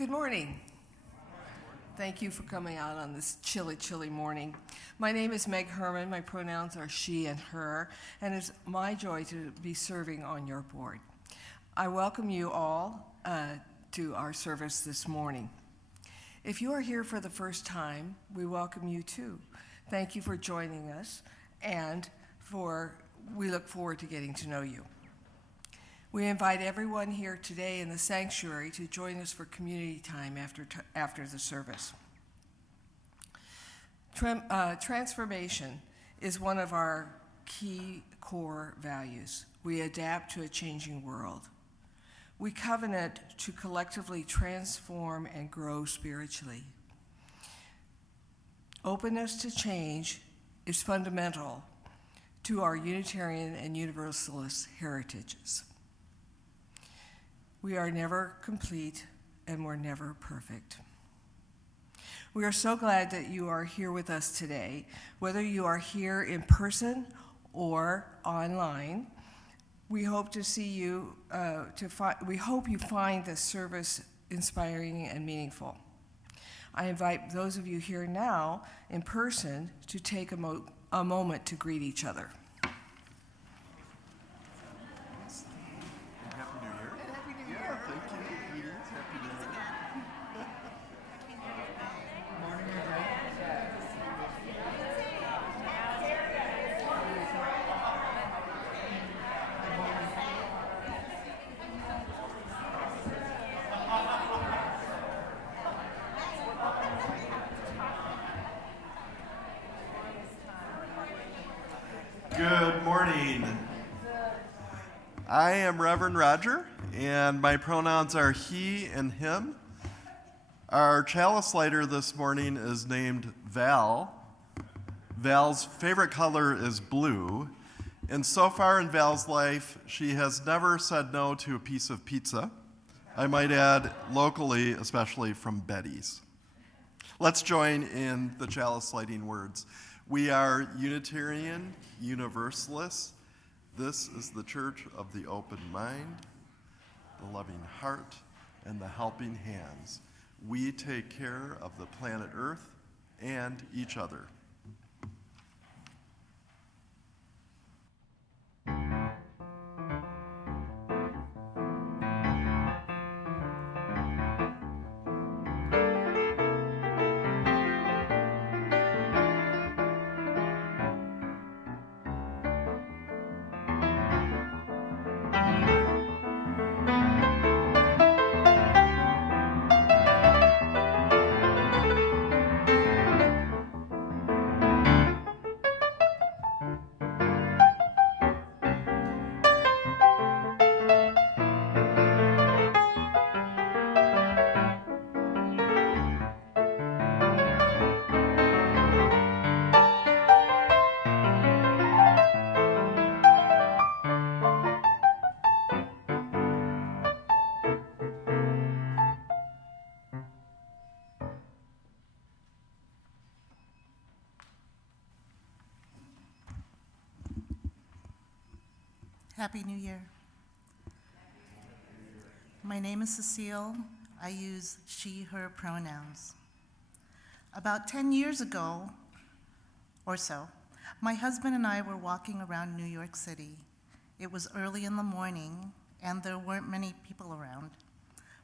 Good morning. Thank you for coming out on this chilly, chilly morning. My name is Meg Herman. My pronouns are she and her, and it's my joy to be serving on your board. I welcome you all to our service this morning. If you are here for the first time, we welcome you too. Thank you for joining us, and we look forward to getting to know you. We invite everyone here today in the sanctuary to join us for community time after the service. Transformation is one of our key core values. We adapt to a changing world. We covenant to collectively transform and grow spiritually. Openness to change is fundamental to our Unitarian and Universalist heritages. We are never complete, and we're never perfect. We are so glad that you are here with us today, whether you are here in person or online. We hope to see you. We hope you find this service inspiring and meaningful. I invite those of you here now in person to take a moment to greet each other. Good morning. I am Reverend Roger, and my pronouns are he and him. Our chalice lighter this morning is named Val. Val's favorite color is blue, and so far in Val's life, she has never said no to a piece of pizza. I might add, locally, especially from Betty's. Let's join in the chalice lighting words. We are Unitarian Universalists. This is the Church of the Open Mind, the Loving Heart, and the Helping Hands. We take care of the planet Earth and each other. Happy New Year. My name is Cecile. I use she, her pronouns. About 10 years ago or so, my husband and I were walking around New York City. It was early in the morning, and there weren't many people around.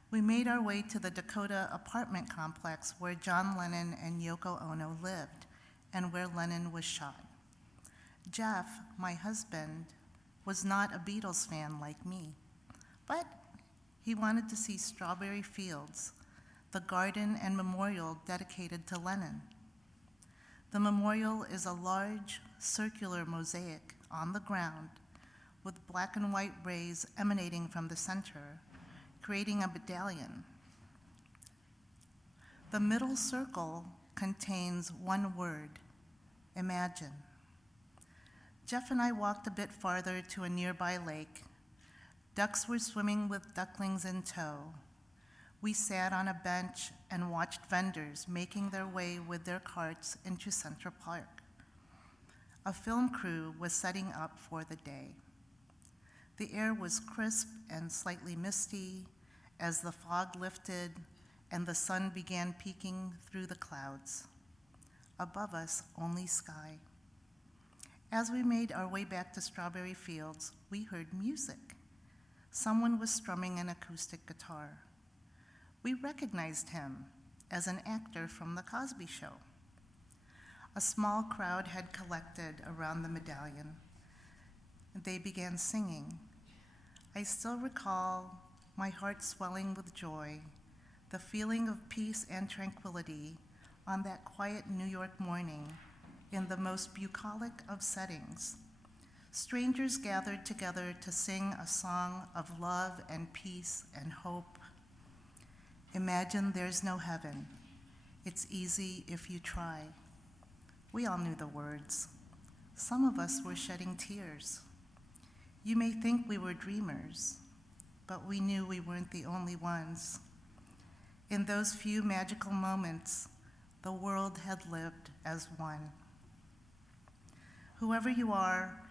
We made our way to the Dakota apartment complex where John Lennon and Yoko Ono lived, and where Lennon was shot. Jeff, my husband, was not a Beatles fan like me, but he wanted to see Strawberry Fields, the garden and memorial dedicated to Lennon. The memorial is a large circular mosaic on the ground with black and white rays emanating from the center, creating a medallion. The middle circle contains one word: imagine. Jeff and I walked a bit farther to a nearby lake. Ducks were swimming with ducklings in tow. We sat on a bench and watched vendors making their way with their carts into Central Park. A film crew was setting up for the day. The air was crisp and slightly misty as the fog lifted and the sun began peeking through the clouds. Above us, only sky. As we made our way back to Strawberry Fields, we heard music. Someone was strumming an acoustic guitar. We recognized him as an actor from The Cosby Show. A small crowd had collected around the medallion. They began singing. I still recall my heart swelling with joy, the feeling of peace and tranquility on that quiet New York morning in the most bucolic of settings. Strangers gathered together to sing a song of love and peace and hope. Imagine there's no heaven. It's easy if you try. We all knew the words. Some of us were shedding tears. You may think we were dreamers, but we knew we weren't the only ones. In those few magical moments, the world had lived as one. Whoever you are,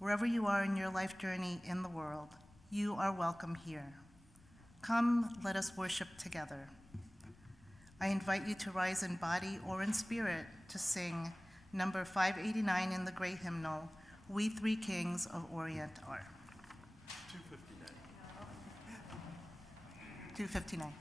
wherever you are in your life journey in the world, you are welcome here. Come, let us worship together. I invite you to rise in body or in spirit to sing number 589 in the Great Hymnal, We Three Kings of Orient Are. 259.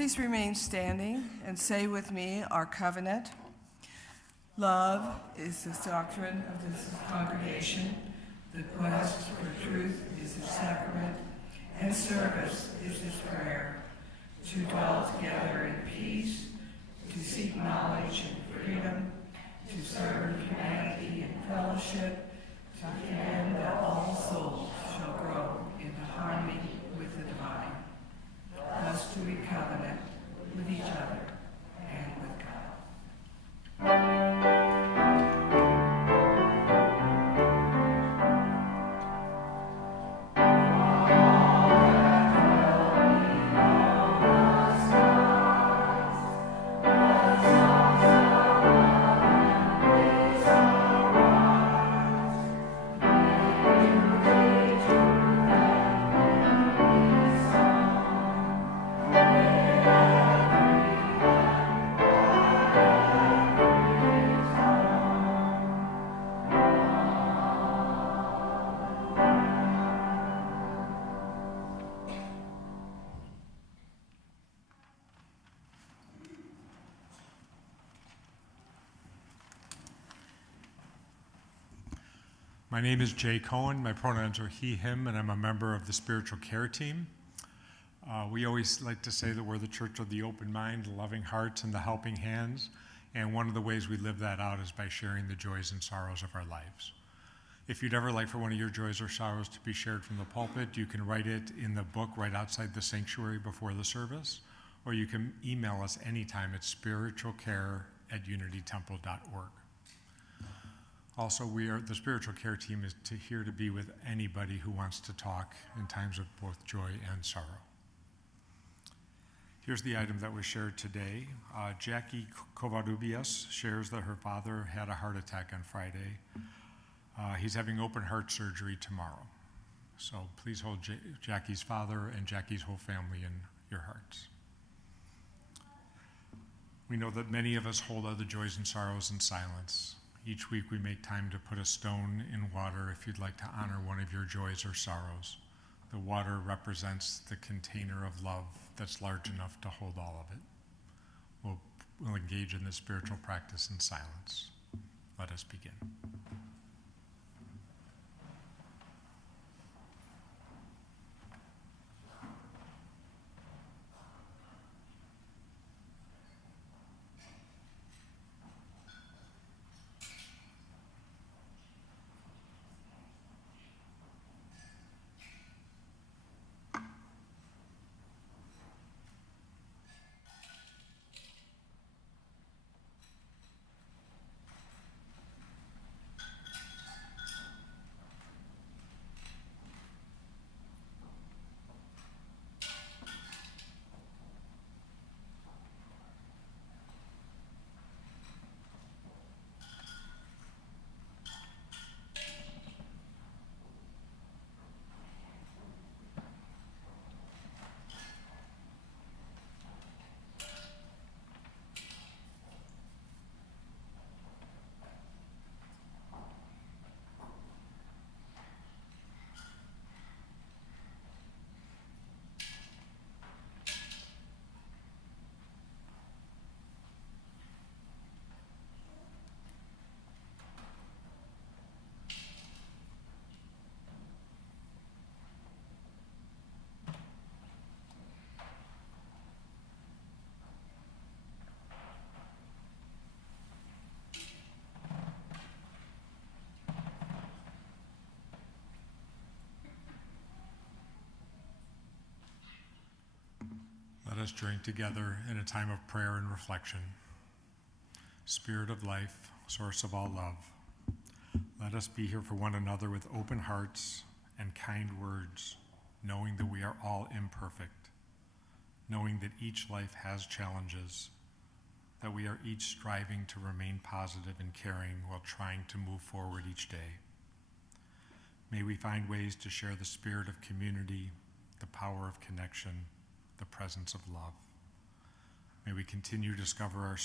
Please remain standing and say with me our covenant. Love is the doctrine of this congregation. The quest for truth is its sacrament, and service is its prayer. To dwell together in peace, to seek knowledge and freedom, to serve humanity in fellowship, to commend all souls. shall grow into harmony with the divine, thus to be covenant with each other and with God. My name is Jay Cohen. My pronouns are he, him, and I'm a member of the spiritual care team. We always like to say that we're the church of the open mind, the loving hearts, and the helping hands. And one of the ways we live that out is by sharing the joys and sorrows of our lives. If you'd ever like for one of your joys or sorrows to be shared from the pulpit, you can write it in the book right outside the sanctuary before the service, or you can email us anytime at spiritualcare@unitytemple.org. Also, the spiritual care team is here to be with anybody who wants to talk in times of both joy and sorrow. Here's the item that was shared today. Jackie Covarrubias shares that her father had a heart attack on Friday. He's having open heart surgery tomorrow. So please hold Jackie's father and Jackie's whole family in your hearts. We know that many of us hold other joys and sorrows in silence. Each week we make time to put a stone in water if you'd like to honor one of your joys or sorrows. The water represents the container of love that's large enough to hold all of it. We'll engage in this spiritual practice in silence. Let us begin. Let us drink together in a time of prayer and reflection. Spirit of life, source of all love, let us be here for one another with open hearts and kind words, knowing that we are all imperfect, knowing that each life has challenges, that we are each striving to remain positive and caring while trying to move forward each day. May we find ways to share the spirit of community, the power of connection, the presence of love. May we continue to discover our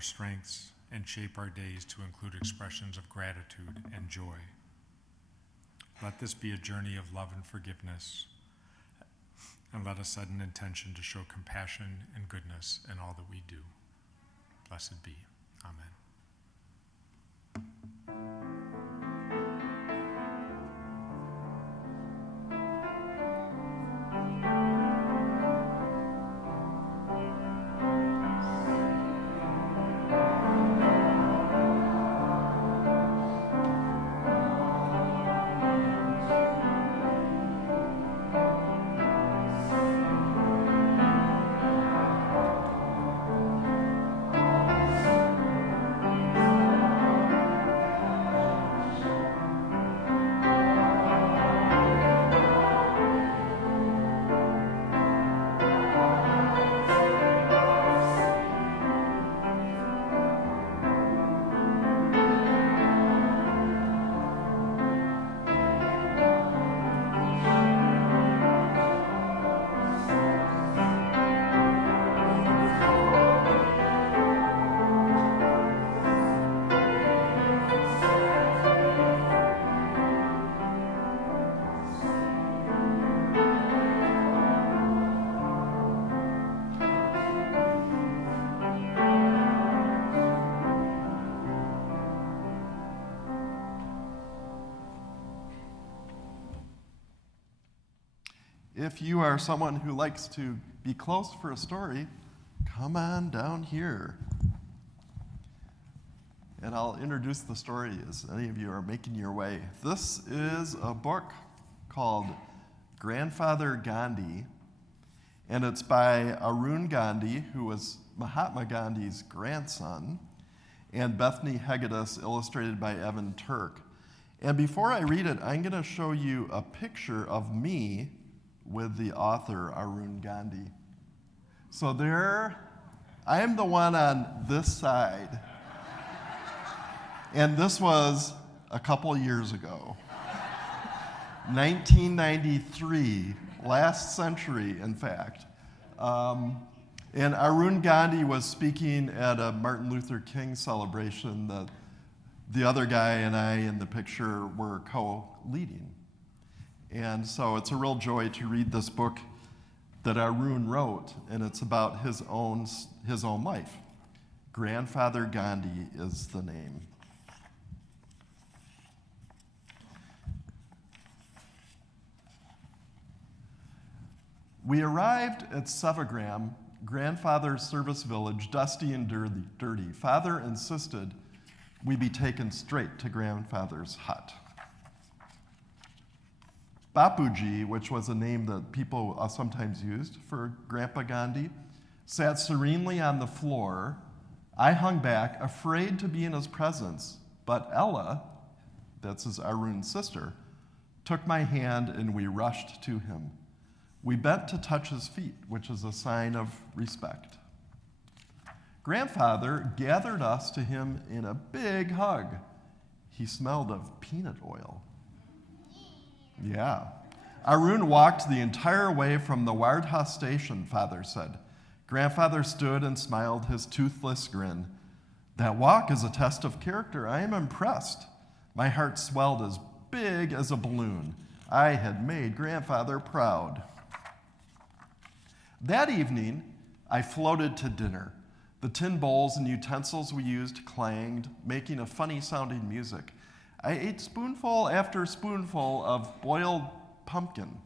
strengths and shape our days to include expressions of gratitude and joy. Let this be a journey of love and forgiveness, and let us set an intention to show compassion and goodness in all that we do. Blessed be. Amen. if you are someone who likes to be close for a story, come on down here. And I'll introduce the story as any of you are making your way. This is a book called Grandfather Gandhi, and it's by Arun Gandhi, who was Mahatma Gandhi's grandson, and Bethany Hegedus, illustrated by Evan Turk. And before I read it, I'm going to show you a picture of me with the author, Arun Gandhi. So there, I am the one on this side. And this was a couple years ago. 1993, last century, in fact. And Arun Gandhi was speaking at a Martin Luther King celebration that the other guy and I in the picture were co-leading. And so it's a real joy to read this book that Arun wrote, and it's about his own life. Grandfather Gandhi is the name. We arrived at Sevagram, grandfather's service village, dusty and dirty. Father insisted we be taken straight to grandfather's hut. Bapuji, which was a name that people sometimes used for Grandpa Gandhi, sat serenely on the floor. I hung back, afraid to be in his presence, but Ella, that's his Arun's sister, took my hand and we rushed to him. We bent to touch his feet, which is a sign of respect. Grandfather gathered us to him in a big hug. He smelled of peanut oil. Yeah. Arun walked the entire way from the Wardha station, Father said. Grandfather stood and smiled his toothless grin. That walk is a test of character. I am impressed. My heart swelled as big as a balloon. I had made Grandfather proud. That evening, I floated to dinner. The tin bowls and utensils we used clanged, making a funny-sounding music. I ate spoonful after spoonful of boiled pumpkin.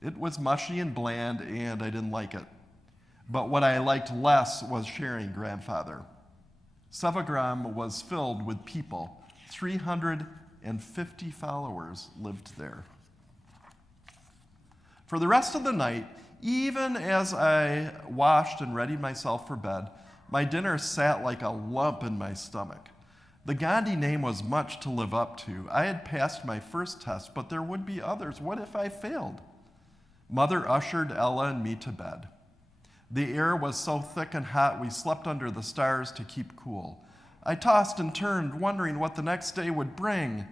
It was mushy and bland, and I didn't like it. But what I liked less was sharing Grandfather. Sevagram was filled with people. 350 followers lived there. For the rest of the night, even as I washed and readied myself for bed, my dinner sat like a lump in my stomach. The Gandhi name was much to live up to. I had passed my first test, but there would be others. What if I failed? Mother ushered Ella and me to bed. The air was so thick and hot we slept under the stars to keep cool. I tossed and turned, wondering what the next day would bring.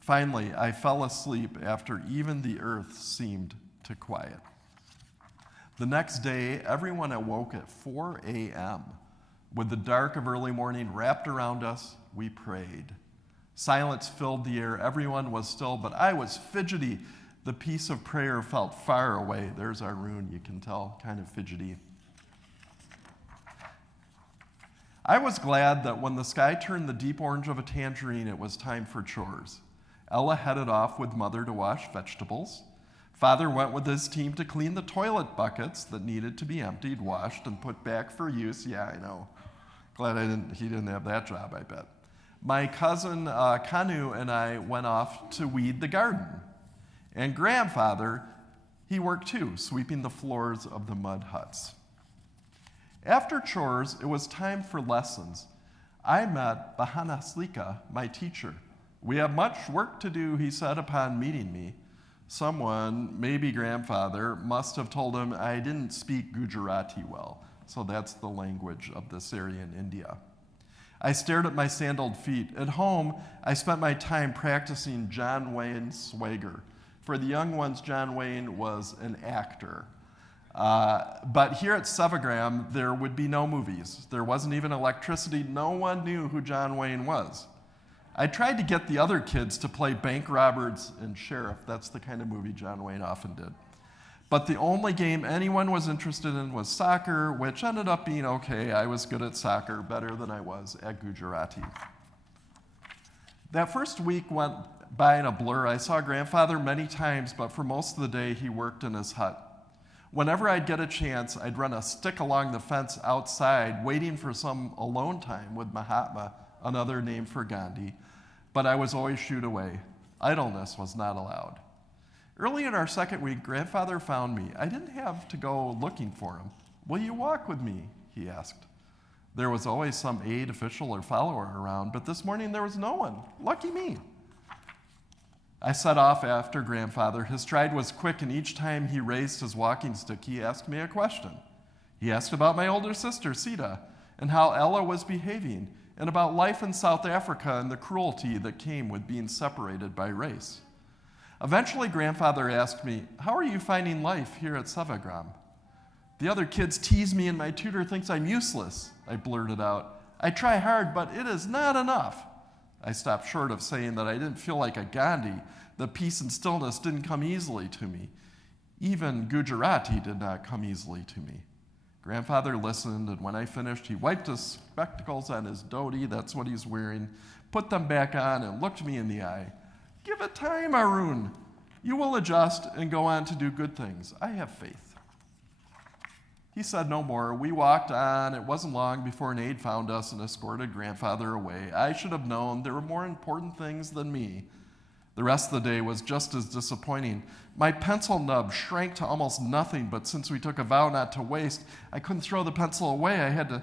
Finally, I fell asleep after even the earth seemed to quiet. The next day, everyone awoke at 4 a.m. With the dark of early morning wrapped around us, we prayed. Silence filled the air. Everyone was still, but I was fidgety. The peace of prayer felt far away. There's Arun, you can tell, kind of fidgety. I was glad that when the sky turned the deep orange of a tangerine, it was time for chores. Ella headed off with Mother to wash vegetables. Father went with his team to clean the toilet buckets that needed to be emptied, washed, and put back for use. Yeah, I know. Glad he didn't have that job, I bet. My cousin Kanu and I went off to weed the garden. And Grandfather, he worked too, sweeping the floors of the mud huts. After chores, it was time for lessons. I met Bahanaslika, my teacher. We have much work to do, he said upon meeting me. Someone, maybe Grandfather, must have told him I didn't speak Gujarati well. So that's the language of this area in India. I stared at my sandaled feet. At home, I spent my time practicing John Wayne's swagger. For the young ones, John Wayne was an actor. But here at Sevagram, there would be no movies. There wasn't even electricity. No one knew who John Wayne was. I tried to get the other kids to play bank robbers and sheriff. That's the kind of movie John Wayne often did. But the only game anyone was interested in was soccer, which ended up being okay. I was good at soccer, better than I was at Gujarati. That first week went by in a blur. I saw Grandfather many times, but for most of the day, he worked in his hut. Whenever I'd get a chance, I'd run a stick along the fence outside, waiting for some alone time with Mahatma, another name for Gandhi, but I was always shooed away. Idleness was not allowed. Early in our second week, Grandfather found me. I didn't have to go looking for him. "Will you walk with me?" he asked. There was always some aide, official, or follower around, but this morning there was no one. Lucky me. I set off after Grandfather. His stride was quick, and each time he raised his walking stick, he asked me a question. He asked about my older sister, Sita, and how Ella was behaving, and about life in South Africa and the cruelty that came with being separated by race. Eventually, Grandfather asked me, "How are you finding life here at Sevagram?" "The other kids tease me and my tutor thinks I'm useless," I blurted out. "I try hard, but it is not enough." I stopped short of saying that I didn't feel like a Gandhi, that peace and stillness didn't come easily to me. Even Gujarati did not come easily to me. Grandfather listened, and when I finished, he wiped his spectacles on his dhoti, that's what he's wearing, put them back on, and looked me in the eye. "Give it time, Arun. You will adjust and go on to do good things. I have faith." He said no more. We walked on. It wasn't long before an aide found us and escorted Grandfather away. I should have known there were more important things than me. The rest of the day was just as disappointing. My pencil nub shrank to almost nothing, but since we took a vow not to waste, I couldn't throw the pencil away. I had to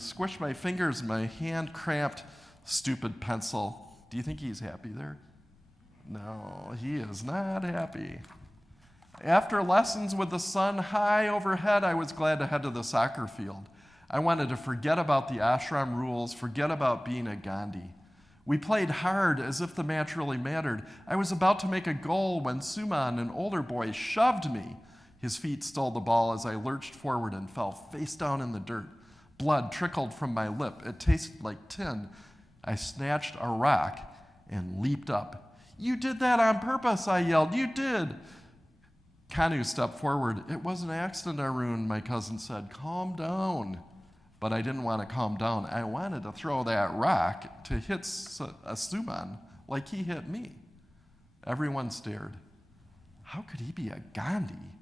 squish my fingers, my hand cramped. Stupid pencil. Do you think he's happy there? No, he is not happy. After lessons with the sun high overhead, I was glad to head to the soccer field. I wanted to forget about the ashram rules, forget about being a Gandhi. We played hard as if the match really mattered. I was about to make a goal when Suman, an older boy, shoved me. His feet stole the ball as I lurched forward and fell face down in the dirt. Blood trickled from my lip. It tasted like tin. I snatched a rock and leaped up. "You did that on purpose," I yelled. "You did." Kanu stepped forward. "It was an accident, Arun," my cousin said. "Calm down." But I didn't want to calm down. I wanted to throw that rock to hit Suman like he hit me. Everyone stared. How could he be a Gandhi?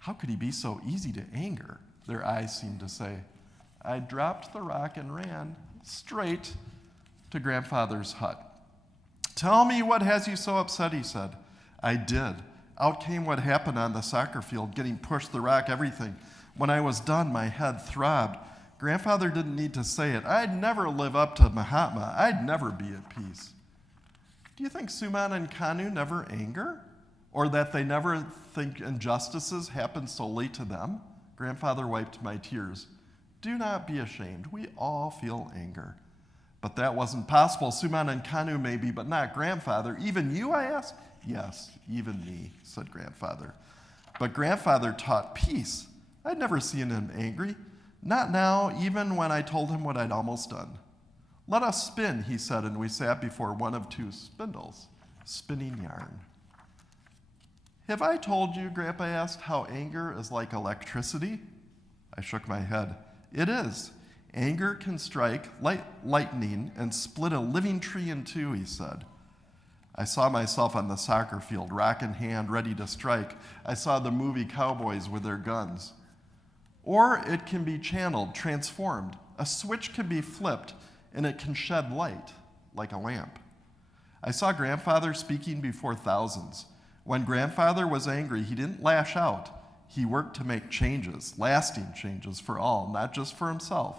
How could he be so easy to anger? Their eyes seemed to say. I dropped the rock and ran straight to Grandfather's hut. "Tell me what has you so upset," he said. I did. Out came what happened on the soccer field, getting pushed, the rock, everything. When I was done, my head throbbed. Grandfather didn't need to say it. I'd never live up to Mahatma. I'd never be at peace. Do you think Suman and Kanu never anger? Or that they never think injustices happen solely to them? Grandfather wiped my tears. Do not be ashamed. We all feel anger. But that wasn't possible. Suman and Kanu maybe, but not Grandfather. Even you, I asked? Yes, even me, said Grandfather. But Grandfather taught peace. I'd never seen him angry. Not now, even when I told him what I'd almost done. Let us spin, he said, and we sat before one of two spindles, spinning yarn. Have I told you, Grandpa asked, how anger is like electricity? I shook my head. It is. Anger can strike lightning and split a living tree in two, he said. I saw myself on the soccer field, rock in hand, ready to strike. I saw the movie cowboys with their guns. Or it can be channeled, transformed. A switch can be flipped, and it can shed light, like a lamp. I saw Grandfather speaking before thousands. When Grandfather was angry, he didn't lash out. He worked to make changes, lasting changes for all, not just for himself.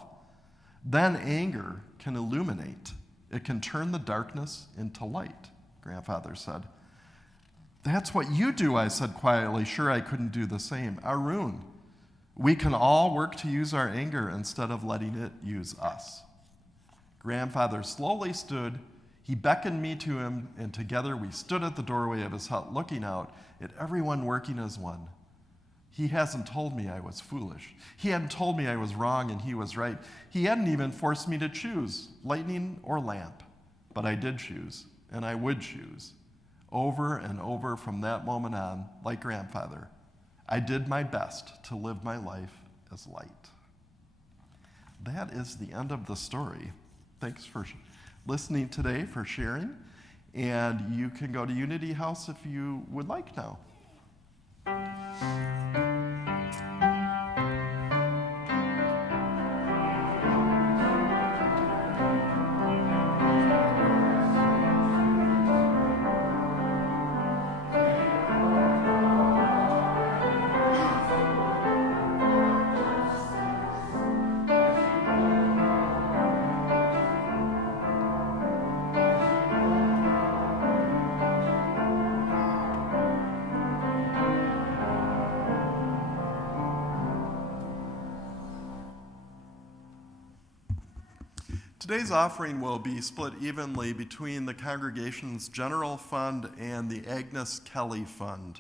Then anger can illuminate. It can turn the darkness into light, Grandfather said. That's what you do, I said quietly, sure I couldn't do the same. Arun, we can all work to use our anger instead of letting it use us. Grandfather slowly stood. He beckoned me to him, and together we stood at the doorway of his hut, looking out at everyone working as one. He hasn't told me I was foolish. He hadn't told me I was wrong and he was right. He hadn't even forced me to choose, lightning or lamp. But I did choose, and I would choose. Over and over from that moment on, like Grandfather, I did my best to live my life as light. That is the end of the story. Thanks for listening today, for sharing. And you can go to Unity House if you would like now. Today's offering will be split evenly between the congregation's general fund and the Agnes Kelly Fund.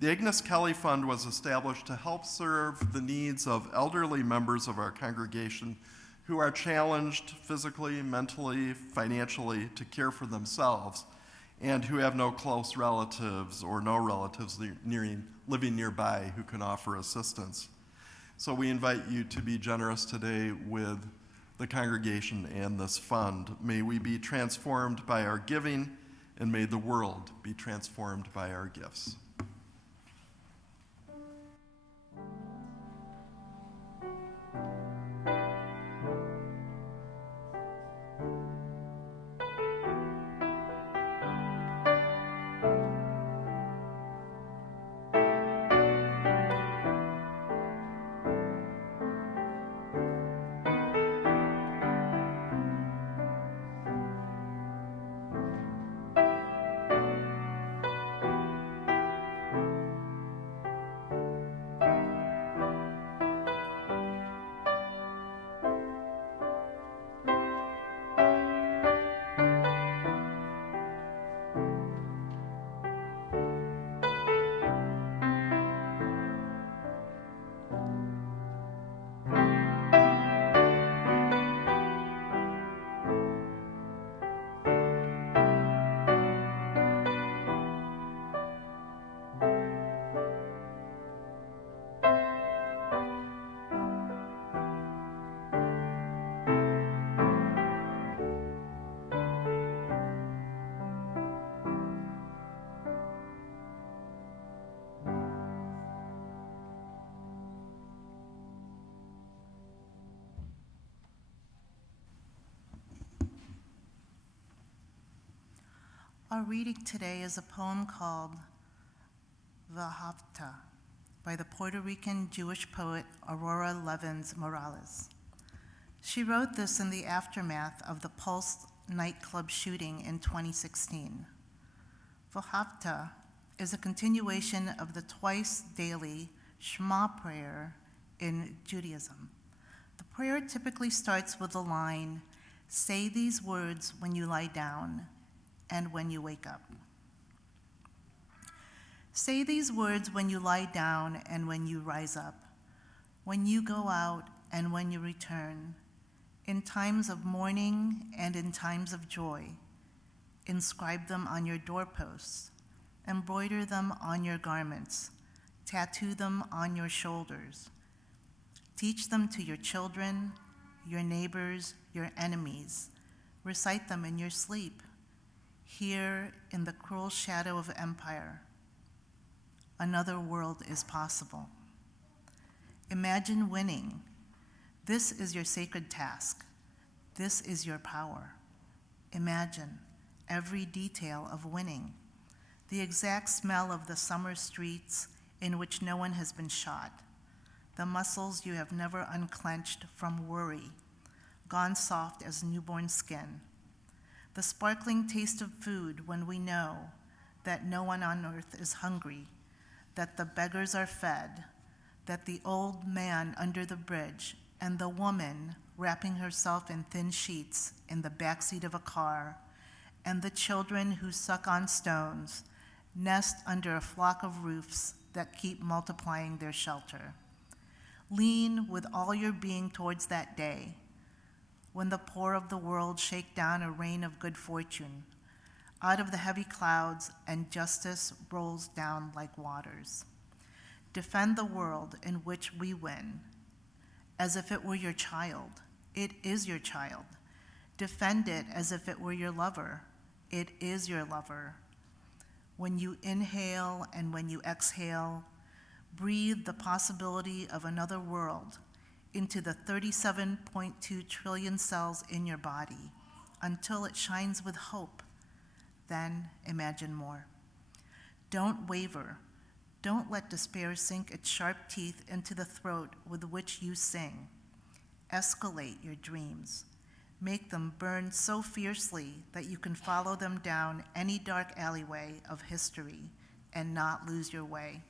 The Agnes Kelly Fund was established to help serve the needs of elderly members of our congregation who are challenged physically, mentally, financially to care for themselves and who have no close relatives or no relatives living nearby who can offer assistance. So we invite you to be generous today with the congregation and this fund. May we be transformed by our giving, and may the world be transformed by our gifts. Our reading today is a poem called Vahavta by the Puerto Rican Jewish poet Aurora Levins Morales. She wrote this in the aftermath of the Pulse nightclub shooting in 2016. Vahavta is a continuation of the twice daily Shema prayer in Judaism. The prayer typically starts with the line, "Say these words when you lie down and when you wake up." Say these words when you lie down and when you rise up, when you go out and when you return, in times of mourning and in times of joy. Inscribe them on your doorposts, embroider them on your garments, tattoo them on your shoulders. Teach them to your children, your neighbors, your enemies. Recite them in your sleep. Here in the cruel shadow of empire, another world is possible. Imagine winning. This is your sacred task. This is your power. Imagine every detail of winning, the exact smell of the summer streets in which no one has been shot, the muscles you have never unclenched from worry, gone soft as newborn skin, the sparkling taste of food when we know that no one on earth is hungry, that the beggars are fed, that the old man under the bridge and the woman wrapping herself in thin sheets in the backseat of a car, and the children who suck on stones nest under a flock of roofs that keep multiplying their shelter. Lean with all your being towards that day, when the poor of the world shake down a rain of good fortune out of the heavy clouds and justice rolls down like waters. Defend the world in which we win, as if it were your child. It is your child. Defend it as if it were your lover. It is your lover. When you inhale and when you exhale, breathe the possibility of another world into the 37.2 trillion cells in your body until it shines with hope. Then imagine more. Don't waver. Don't let despair sink its sharp teeth into the throat with which you sing. Escalate your dreams. Make them burn so fiercely that you can follow them down any dark alleyway of history and not lose your way.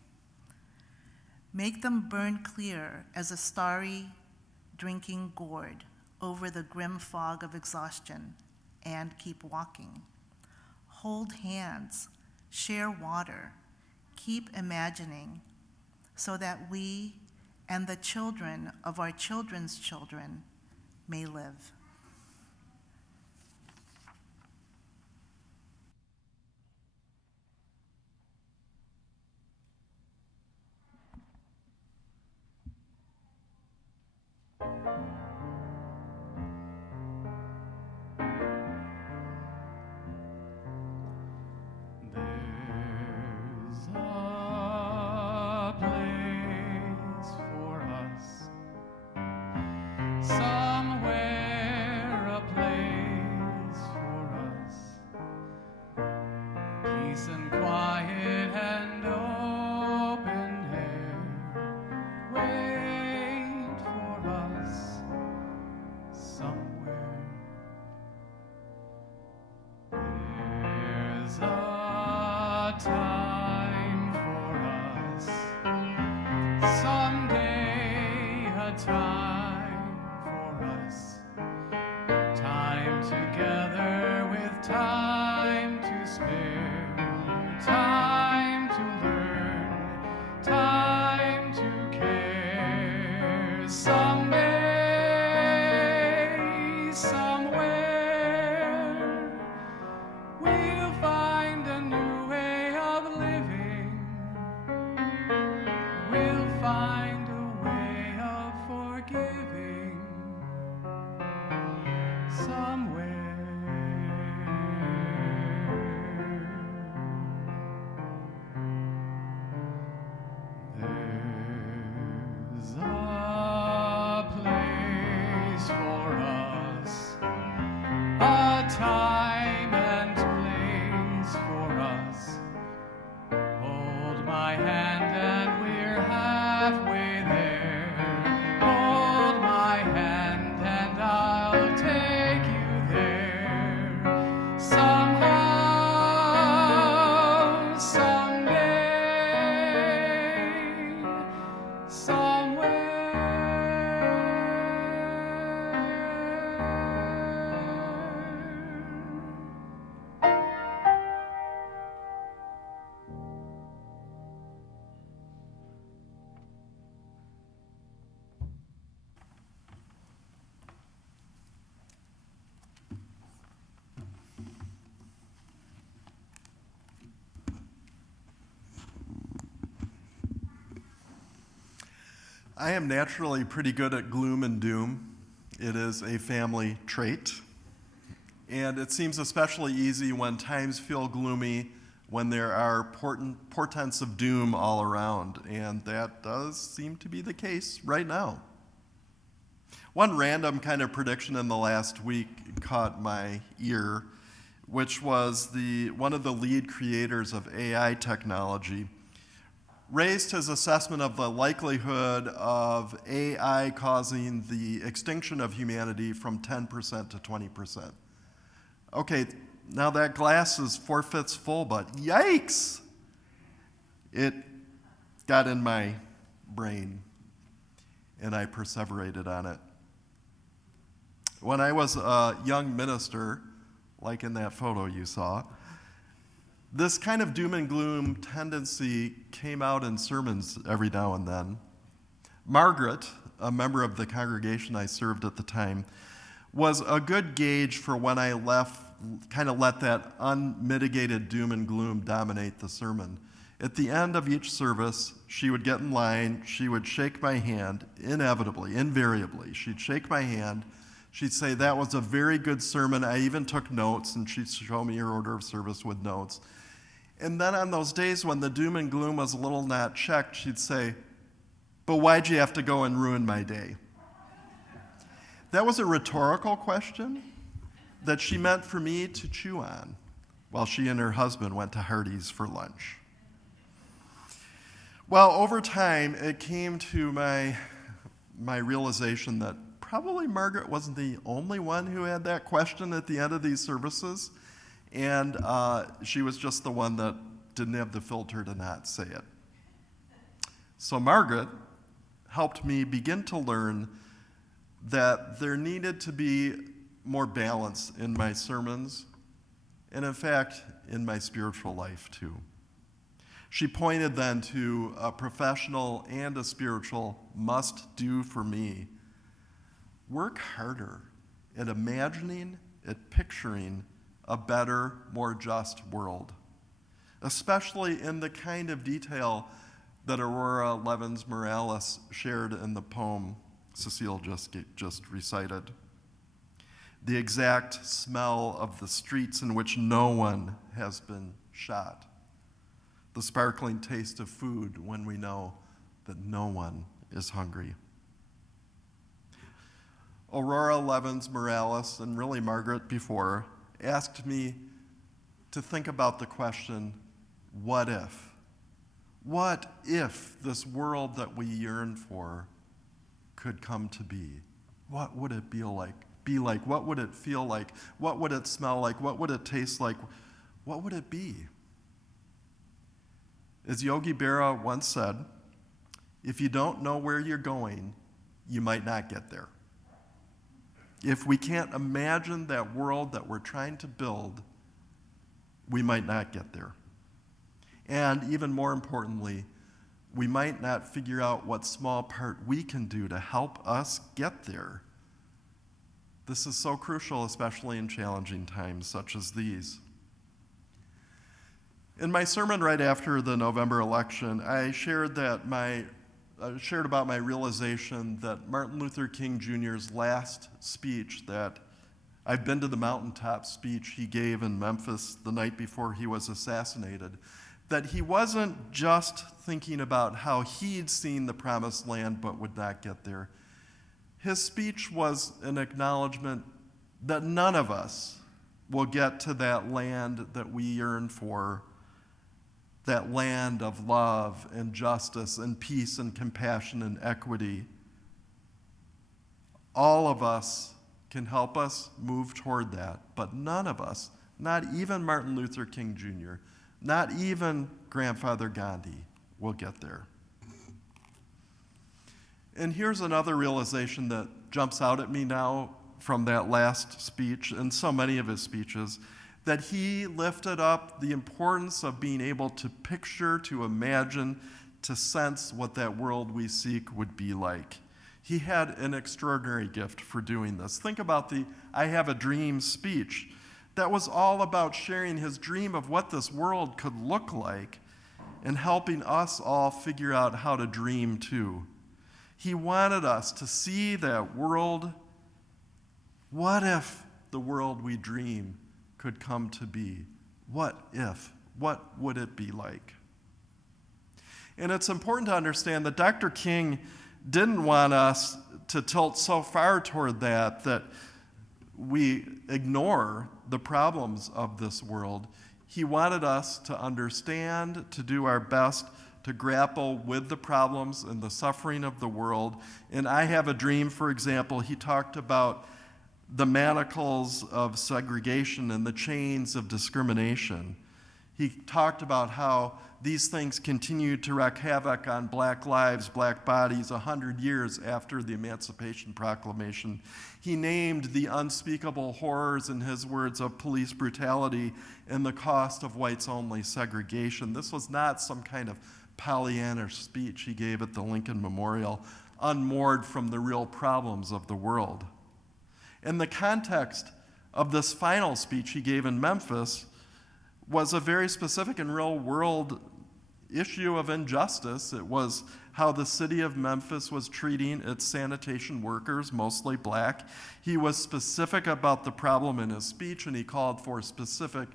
Make them burn clear as a starry, drinking gourd over the grim fog of exhaustion, and keep walking. Hold hands, share water, keep imagining, so that we and the children of our children's children may live. There's a place for us, somewhere a place for us, peace and quiet and open air wait for us somewhere. There's a time for us, someday a time for us, time together with time to spare, time to learn, time to care. Someday, somewhere, we'll find a new way of living. We'll find a way of forgiving. Somewhere. There's a place for us, a time and place for us. Hold my hand and we're halfway there. Hold my hand and I'll take you there. Somehow, someday, somewhere. I am naturally pretty good at gloom and doom. It is a family trait. And it seems especially easy when times feel gloomy, when there are portents of doom all around. And that does seem to be the case right now. One random kind of prediction in the last week caught my ear, which was one of the lead creators of AI technology raised his assessment of the likelihood of AI causing the extinction of humanity from 10% to 20%. Okay, now that glass is 4/5 full, but yikes! It got in my brain, and I perseverated on it. When I was a young minister, like in that photo you saw, this kind of doom and gloom tendency came out in sermons every now and then. Margaret, a member of the congregation I served at the time, was a good gauge for when I kind of let that unmitigated doom and gloom dominate the sermon. At the end of each service, she would get in line, she would shake my hand, inevitably, invariably. She'd shake my hand, She'd say, "That was a very good sermon. I even took notes," and she'd show me her order of service with notes. And then on those days when the doom and gloom was a little not checked, she'd say, "But why'd you have to go and ruin my day?" That was a rhetorical question that she meant for me to chew on while she and her husband went to Hardee's for lunch. Well, over time, it came to my realization that probably Margaret wasn't the only one who had that question at the end of these services, and she was just the one that didn't have the filter to not say it. So Margaret helped me begin to learn that there needed to be more balance in my sermons, and in fact, in my spiritual life too. She pointed then to a professional and a spiritual must-do for me. Work harder at imagining, at picturing a better, more just world, especially in the kind of detail that Aurora Levins Morales shared in the poem Cecile just recited. The exact smell of the streets in which no one has been shot. The sparkling taste of food when we know that no one is hungry. Aurora Levins Morales, and really Margaret before, asked me to think about the question, what if? What if this world that we yearn for could come to be? What would it be like? What would it feel like? What would it smell like? What would it taste like? What would it be? As Yogi Berra once said, if you don't know where you're going, you might not get there. If we can't imagine that world that we're trying to build, we might not get there. And even more importantly, we might not figure out what small part we can do to help us get there. This is so crucial, especially in challenging times such as these. In my sermon right after the November election, I shared about my realization that Martin Luther King Jr.'s last speech, that I've been to the mountaintop speech he gave in Memphis the night before he was assassinated, that he wasn't just thinking about how he'd seen the promised land but would not get there. His speech was an acknowledgement that none of us will get to that land that we yearn for, that land of love and justice and peace and compassion and equity. All of us can help us move toward that, but none of us, not even Martin Luther King Jr., not even Grandfather Gandhi, will get there. And here's another realization that jumps out at me now from that last speech and so many of his speeches, that he lifted up the importance of being able to picture, to imagine, to sense what that world we seek would be like. He had an extraordinary gift for doing this. Think about the I Have a Dream speech. That was all about sharing his dream of what this world could look like and helping us all figure out how to dream too. He wanted us to see that world. What if the world we dream could come to be? What if? What would it be like? And it's important to understand that Dr. King didn't want us to tilt so far toward that we ignore the problems of this world. He wanted us to understand, to do our best to grapple with the problems and the suffering of the world. In I Have a Dream, for example, he talked about the manacles of segregation and the chains of discrimination. He talked about how these things continue to wreak havoc on black lives, black bodies, 100 years after the Emancipation Proclamation. He named the unspeakable horrors, in his words, of police brutality and the cost of whites-only segregation. This was not some kind of Pollyanna speech he gave at the Lincoln Memorial, unmoored from the real problems of the world. And the context of this final speech he gave in Memphis was a very specific and real world issue of injustice. It was how the city of Memphis was treating its sanitation workers, mostly black. He was specific about the problem in his speech, and he called for specific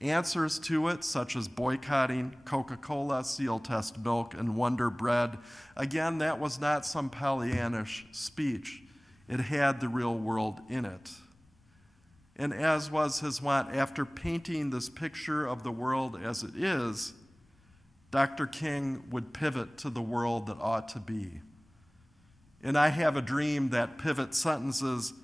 answers to it, such as boycotting Coca-Cola, Seal Test Milk, and Wonder Bread. Again, that was not some Pollyannish speech. It had the real world in it. And as was his wont, after painting this picture of the world as it is, Dr. King would pivot to the world that ought to be. And I have a dream that pivot sentences,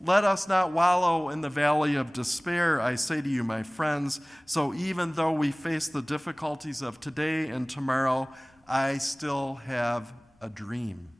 "Let us not wallow in the valley of despair, I say to you, my friends. So even though we face the difficulties of today and tomorrow, I still have a dream."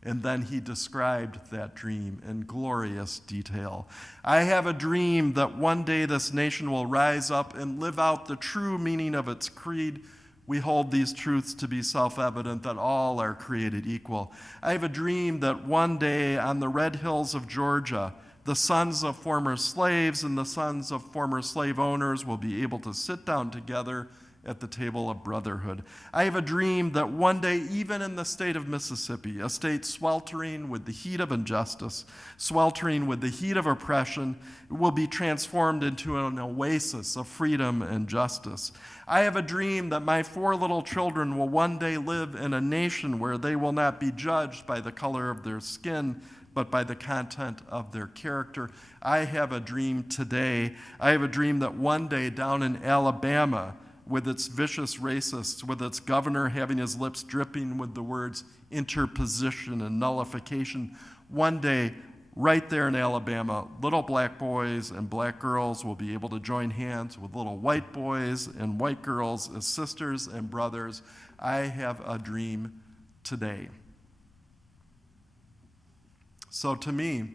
And then he described that dream in glorious detail. "I have a dream that one day this nation will rise up and live out the true meaning of its creed. We hold these truths to be self-evident, that all are created equal. I have a dream that one day on the red hills of Georgia, the sons of former slaves and the sons of former slave owners will be able to sit down together at the table of brotherhood. I have a dream that one day, even in the state of Mississippi, a state sweltering with the heat of injustice, sweltering with the heat of oppression, will be transformed into an oasis of freedom and justice. I have a dream that my 4 little children will one day live in a nation where they will not be judged by the color of their skin, but by the content of their character. I have a dream today. I have a dream that one day down in Alabama, with its vicious racists, with its governor having his lips dripping with the words interposition and nullification, one day, right there in Alabama, little black boys and black girls will be able to join hands with little white boys and white girls as sisters and brothers. I have a dream today. So to me,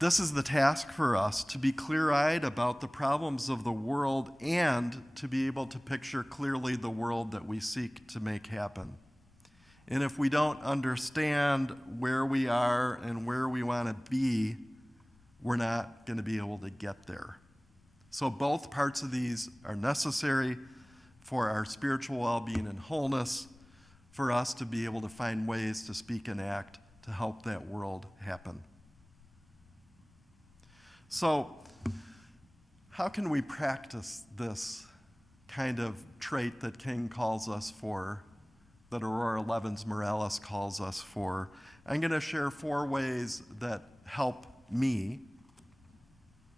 this is the task for us, to be clear-eyed about the problems of the world and to be able to picture clearly the world that we seek to make happen. And if we don't understand where we are and where we want to be, we're not going to be able to get there. So both parts of these are necessary for our spiritual well-being and wholeness, for us to be able to find ways to speak and act to help that world happen. So, how can we practice this kind of trait that King calls us for, that Aurora Levins Morales calls us for? I'm going to share 4 ways that help me.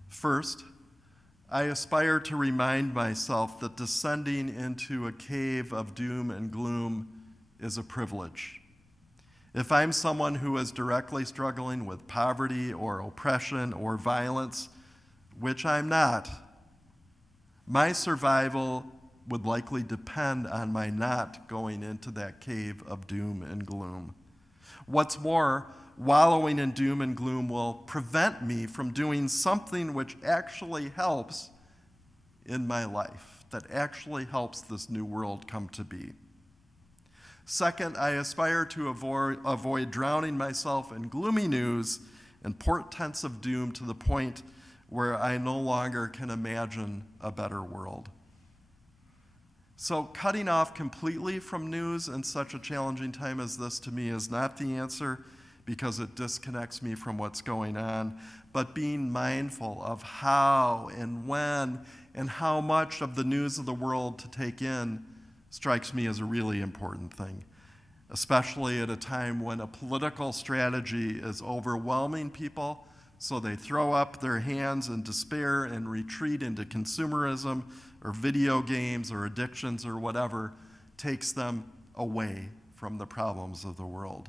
First, I aspire to remind myself that descending into a cave of doom and gloom is a privilege. If I'm someone who is directly struggling with poverty or oppression or violence, which I'm not, my survival would likely depend on my not going into that cave of doom and gloom. What's more, wallowing in doom and gloom will prevent me from doing something which actually helps in my life, that actually helps this new world come to be. Second, I aspire to avoid drowning myself in gloomy news and portents of doom to the point where I no longer can imagine a better world. So cutting off completely from news in such a challenging time as this, to me, is not the answer, because it disconnects me from what's going on, but being mindful of how and when and how much of the news of the world to take in strikes me as a really important thing, especially at a time when a political strategy is overwhelming people, so they throw up their hands in despair and retreat into consumerism or video games or addictions or whatever takes them away from the problems of the world.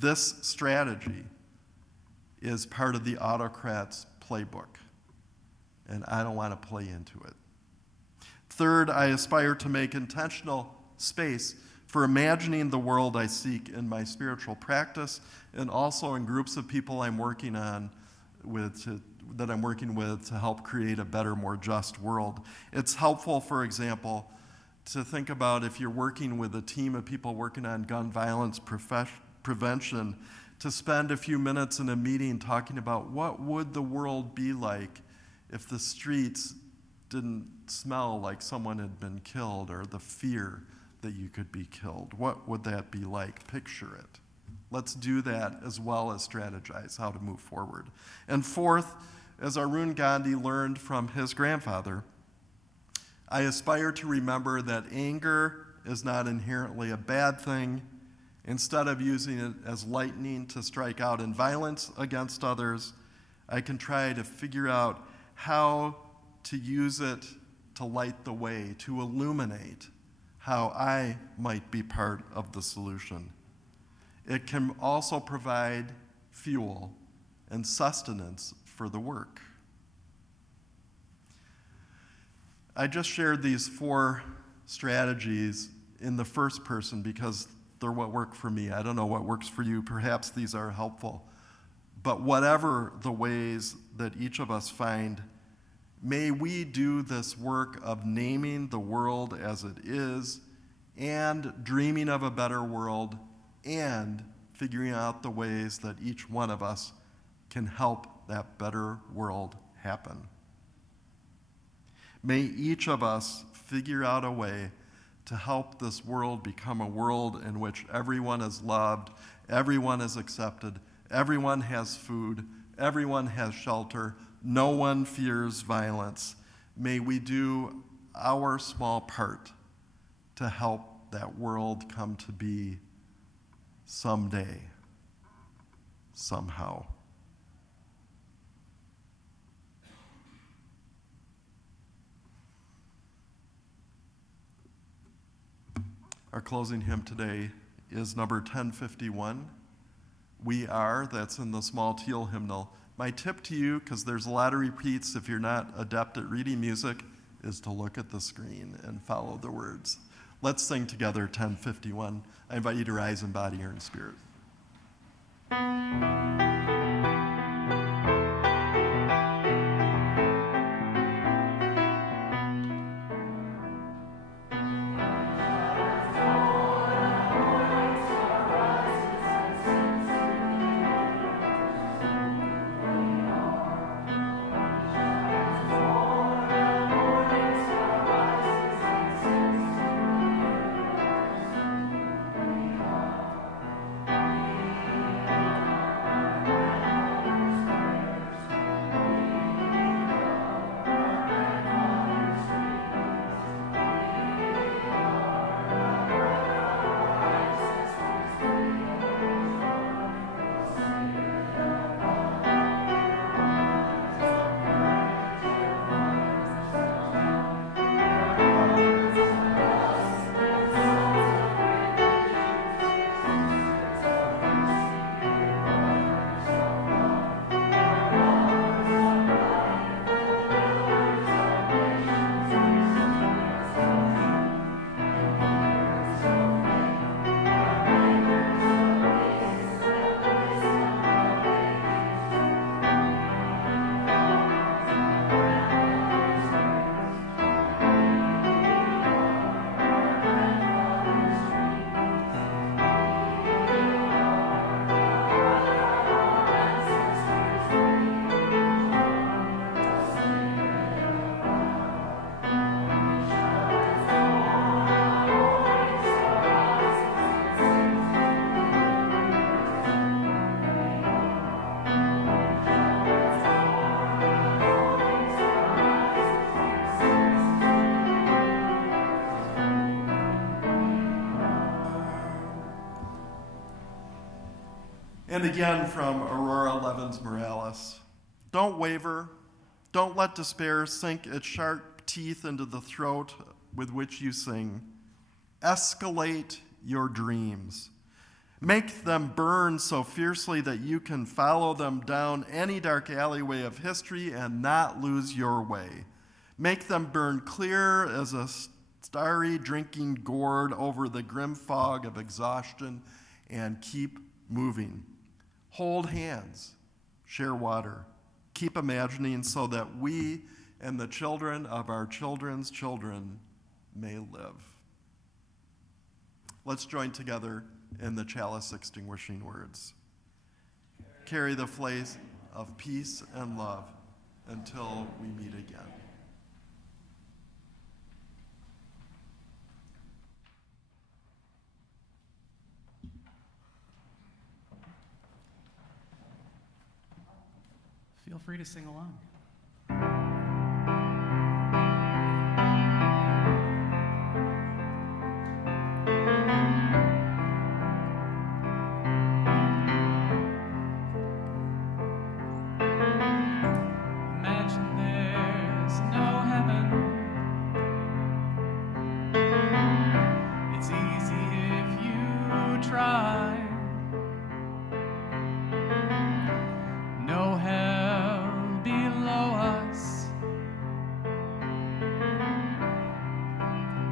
This strategy is part of the autocrat's playbook, and I don't want to play into it. Third, I aspire to make intentional space for imagining the world I seek in my spiritual practice and also in groups of people I'm working with to help create a better, more just world. It's helpful, for example, to think about if you're working with a team of people working on gun violence prevention, to spend a few minutes in a meeting talking about what would the world be like if the streets didn't smell like someone had been killed, or the fear that you could be killed? What would that be like? Picture it. Let's do that as well as strategize how to move forward. And fourth, as Arun Gandhi learned from his grandfather, I aspire to remember that anger is not inherently a bad thing. Instead of using it as lightning to strike out in violence against others, I can try to figure out how to use it to light the way, to illuminate how I might be part of the solution. It can also provide fuel and sustenance for the work. I just shared these 4 strategies in the first person because they're what work for me. I don't know what works for you. Perhaps these are helpful. But whatever the ways that each of us find, may we do this work of naming the world as it is and dreaming of a better world and figuring out the ways that each one of us can help that better world happen. May each of us figure out a way to help this world become a world in which everyone is loved, everyone is accepted, everyone has food, everyone has shelter, no one fears violence. May we do our small part to help that world come to be someday, somehow. Our closing hymn today is number 1051, We Are, that's in the small teal hymnal. My tip to you, because there's a lot of repeats if you're not adept at reading music, is to look at the screen and follow the words. Let's sing together 1051. I invite you to rise in body or in spirit. And again from Aurora Levins Morales. Don't waver. Don't let despair sink its sharp teeth into the throat with which you sing. Escalate your dreams. Make them burn so fiercely that you can follow them down any dark alleyway of history and not lose your way. Make them burn clear as a starry drinking gourd over the grim fog of exhaustion, and keep moving. Hold hands, share water, keep imagining so that we and the children of our children's children may live. Let's join together in the chalice extinguishing words. Carry the flame of peace and love until we meet again. Feel free to sing along. Imagine there's no heaven. It's easy if you try. No hell below us.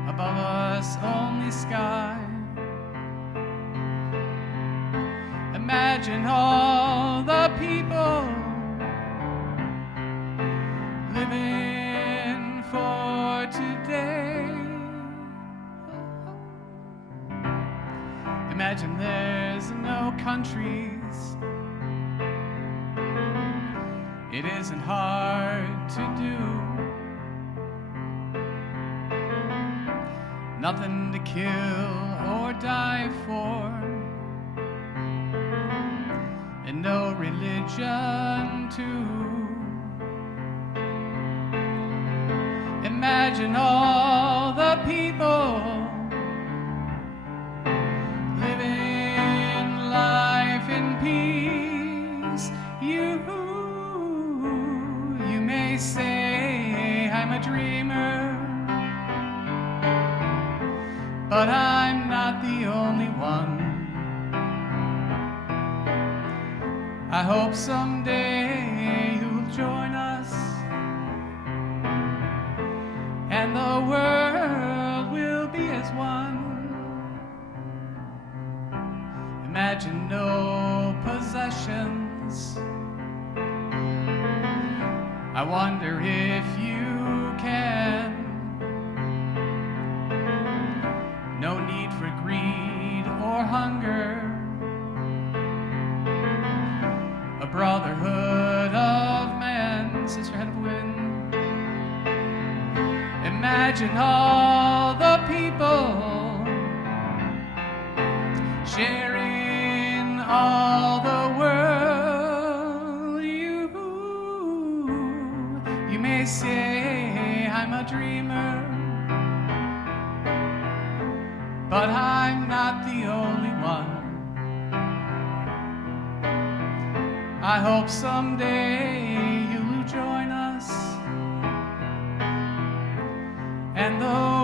Above us only sky. Imagine all the people living for today. Imagine there's no countries. It isn't hard to do. Nothing to kill or die for, and no religion too. Imagine all the people living life in peace. You may say I'm a dreamer, but I'm not the only one. I hope someday you'll join us, and the world will be as one. Imagine no possessions. I wonder if you can. No need for greed or hunger. A brotherhood of men. Sister Head of Wind. Imagine all the people sharing all the world. You may say I'm a dreamer, but I'm not the only one. I hope someday you'll join us, and the